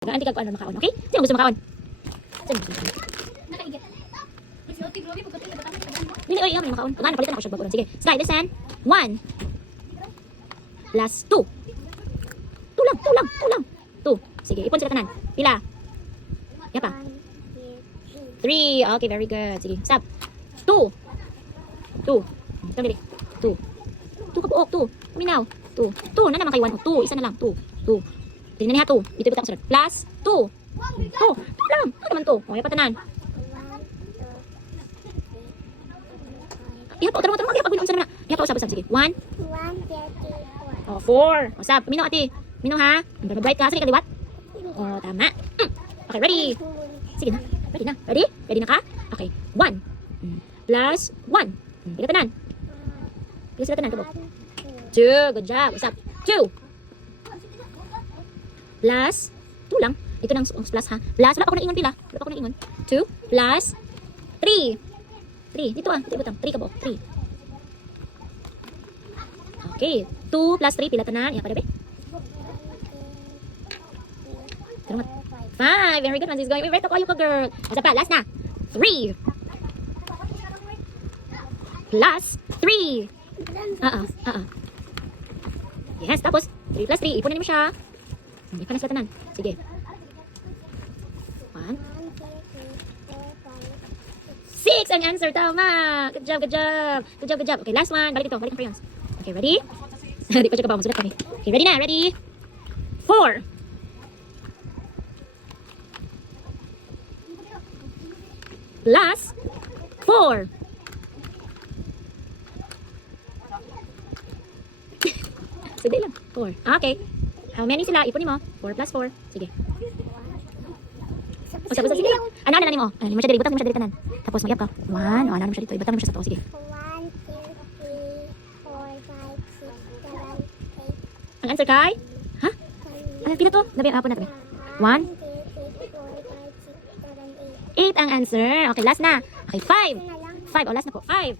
Anti kag ano makaon, okay? Sino gusto makaon? Sino gusto makaon? Dili oy, ikaw makaon. Ano palitan ako siya baguran. Sige. Sky, listen. 1 plus 2. 2 lang. 2. Sige, ipon sila tanan. Pila? Yapa. 3. Okay, very good. Sige, stop. 2. 2. Tama dili. 2. 2 ka buok, 2. Kuminaw. 2. 2 na naman kay 1 o 2. Isa na lang. 2. 2. Tingnan niya 2. Dito butang sunod. Plus 2. 2. 2 lang. Ano naman 2? O, yapa tanan. Iha pa, tarong, iha pa, binuunsa naman na. Iha pa, usap, sige. 1. 4. 4. Usap, minaw ati. Minaw ha. Bright ka, sige kaliwat. O, tama. Okay, ready. Sige na. Ready na. Ready? Ready na ka? Okay. 1. Plus 1. Pila tanan. Pila sila tanan, kabok. 2. Good job. Usap. 2. Plus 2 lang. Ito nang plus ha. Plus, wala pa ko na ingon pila. Wala pa ko na ingon. 2 plus 3. 3. Dito ah. Dito butang. 3 ka buok. 3. Okay. 2 plus 3. Pila tanan. Iha pa dabe. 5. Very good. Manzi is going. Wait, ako ka girl. Asa pa. Last na. 3. Plus 3. Yes. Tapos, 3 plus 3. Ipunin mo siya. Hindi pa na sila tanan. Sige. 1. 6 ang answer. Tama. Good job, good job. Good job, good job. Okay, last one. Balik ito. Balik ang crayons. Okay, ready? Di pa siya kabaw. Masulat kami. Okay, ready na. Ready? 4. Plus 4. Sige lang. 4. Okay. How many sila? Ipunin mo. 4 plus 4. Sige. Usap. Sige lang. Ano na mo? Ano mo siya diri. Butang mo siya diri tanan. Tapos mag-iap ka. 1. O, ano mo siya dito. Ibutang mo siya sa to. Sige. 1, 2, 3, 4, 5, 6, 7, 8. Ang answer kay? Ha? Ano pila to? Nabi hapon na tabi. 1. 8 ang answer. Okay, last na. Okay, 5. 5. O, last na po. 5.